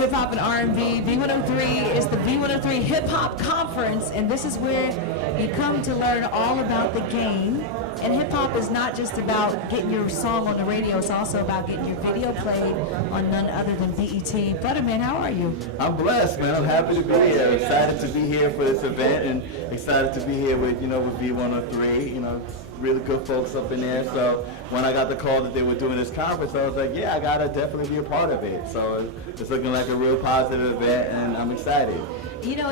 hip hop and R&B. V-103 is the V-103 Hip Hop Conference, and this is where you come to learn all about the game. And hip hop is not just about getting your song on the radio, it's also about getting your video played on none other than BET. Buttah Man, how are you? I'm blessed, man. I'm happy to be here. Excited to be here for this event, and excited to be here with V-103. Really good folks up in there. So when I got the call that they were doing this conference, I was like, yeah, I gotta definitely be a part of it. So it's looking like a real positive event, and I'm excited.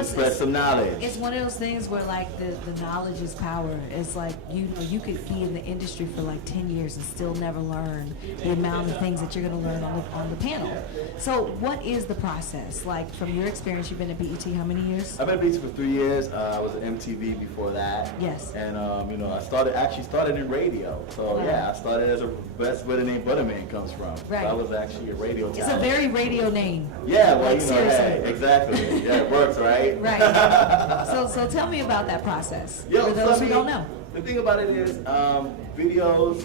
Spread some knowledge. It's one of those things where like the knowledge is power. It's like you could be in the industry for like 10 years and still never learn the amount of things that you're going to learn on the panel. So what is the process? Like from your experience, you've been at BET how many years? I've been at BET for 3 years. I was at MTV before that. Yes. And I started in radio. So wow. Yeah, I started as that's where the name Buttah Man comes from. Right. So I was actually a radio talent. It's a very radio name. Yeah, well, seriously. Hey, exactly. Yeah, it works, right? Right. So tell me about that process for those so, who don't know. The thing about it is, videos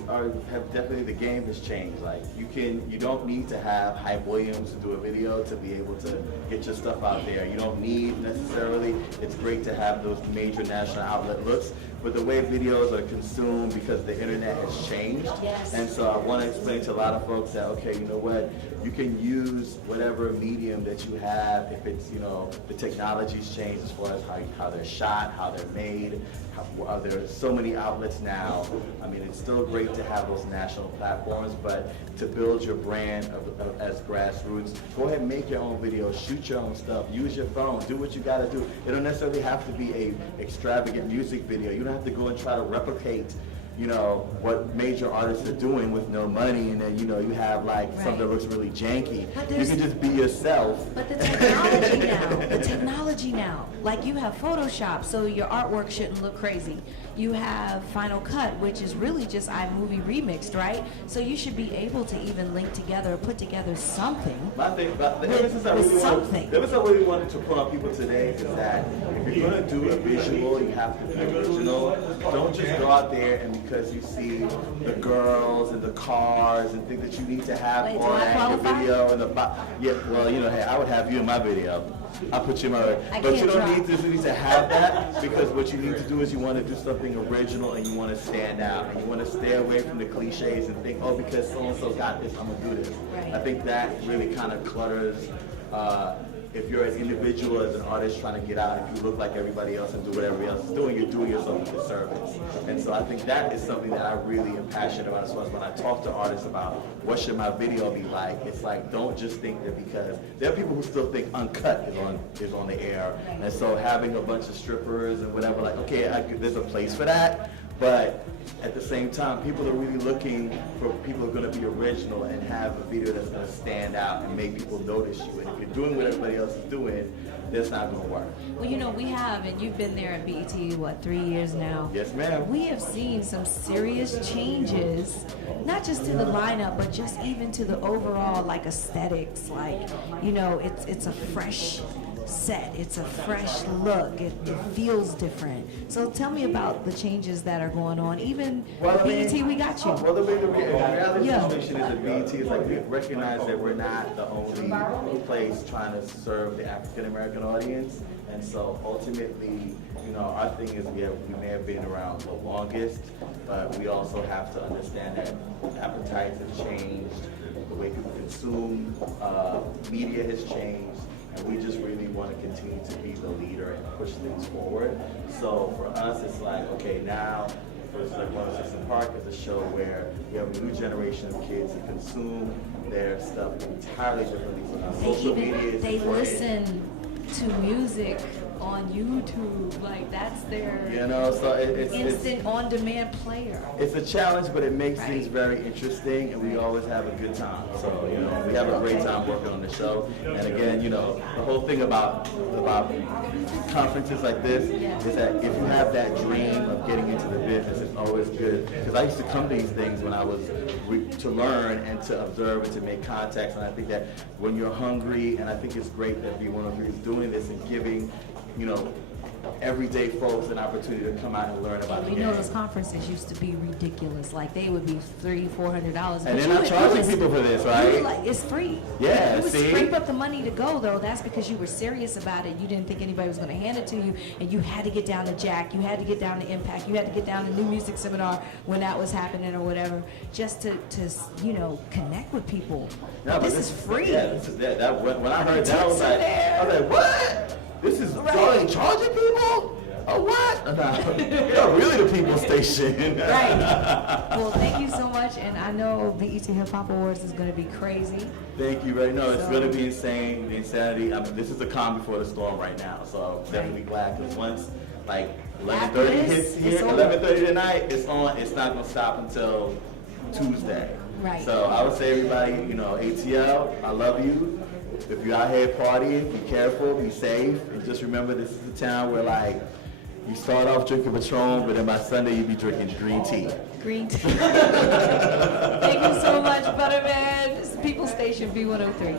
have definitely, the game has changed. Like you don't need to have Hype Williams to do a video to be able to get your stuff out there. You don't need necessarily, it's great to have those major national outlet looks, but the way videos are consumed because the internet has changed. Yes. And so I want to explain to a lot of folks that, okay, you know what, you can use whatever medium that you have if it's, the technology's changed as far as how they're shot, how they're made. There are so many outlets now. I mean, it's still great to have those national platforms, but to build your brand as grassroots, go ahead and make your own videos, shoot your own stuff, use your phone, do what you got to do. It don't necessarily have to be a extravagant music video. You don't have to go and try to replicate what major artists are doing with no money, and then, you have like right. something that looks really janky. You can just be yourself. But the technology now, like you have Photoshop, so your artwork shouldn't look crazy. You have Final Cut, which is really just iMovie remixed, right? So you should be able to even link together, put together something. My thing, the emphasis I really wanted to put on people today is that if you're going to do a visual, you have to be original. Don't just go out there and because you see the girls and the cars and think that you need to have all that in your video and hey, I would have you in my video. I'll put you in my but you don't need to have that, because what you need to do is you want to do something original and you want to stand out and you want to stay away from the cliches and think, oh, because so-and-so got this, I'm going to do this. Right. I think that really kind of clutters if you're an individual as an artist trying to get out, if you look like everybody else and do what everybody else is doing, you're doing yourself a disservice. And so I think that is something that I really am passionate about as far as when I talk to artists about what should my video be like, it's like, don't just think that because there are people who still think uncut is on the air. And so having a bunch of strippers and whatever, like, okay, there's a place for that. But at the same time, people are really looking for people who are going to be original and have a video that's going to stand out and make people notice you. And if you're doing what everybody else is doing, that's not going to work. Well, we have, and you've been there at BET, 3 years now? Yes, ma'am. We have seen some serious changes, not just to the lineup, but just even to the overall, aesthetics. It's a fresh set, it's a fresh look, it feels different. So tell me about the changes that are going on. Even BET, we got you. Well, the reality situation is that BET is like we recognize that we're not the only place trying to serve the African American audience, and so ultimately, our thing is we may have been around the longest, but we also have to understand that appetites have changed, the way people consume media has changed. And we just really want to continue to be the leader and push things forward. So for us, it's like, okay, now, for like 106 & Park is a show where we have a new generation of kids that consume their stuff entirely differently from us. Social media is They listen to music on YouTube, that's their so instant on-demand player. It's a challenge, but it makes things very interesting, and we always have a good time. So we have a great time working on the show. And again, the whole thing about conferences like this is that if you have that dream of getting into the business, it's always good. Because I used to come to these things when I was to learn and to observe and to make contacts. And I think that when you're hungry, and I think it's great that V-103 is doing this and giving everyday folks an opportunity to come out and learn about the You game. know, those conferences used to be ridiculous. Like they would be $300-400. And they're not charging people for this, right? Like, it's free. Yeah, You would see? scrape up the money to go though. That's because you were serious about it. You didn't think anybody was going to hand it to you, and you had to get down to Jack. You had to get down to Impact. You had to get down to New Music Seminar when that was happening or whatever, just to connect with people. No, but this is free. Yeah, when I heard that, I was Tips are like, there. what? This is Right. y'all ain't charging people? Oh, what? You're really the people station. Right. Well, thank you so much, and I know the ET Hip Hop Awards is going to be crazy. Thank you, right? No, it's So- going to be insane. The insanity. I mean, this is the calm before the storm right now, so I'm definitely glad because once like 11:30 After hits this, here, it's over. 11:30 tonight, it's on. It's not going to stop until Tuesday. Right. So I would say everybody, ATL, I love you. If you're out here partying, be careful, be safe, and just remember this is a town where like you start off drinking Patron, but then by Sunday you be drinking green tea. Green tea. Thank you so much, Buttah Man. This is People Station V-103.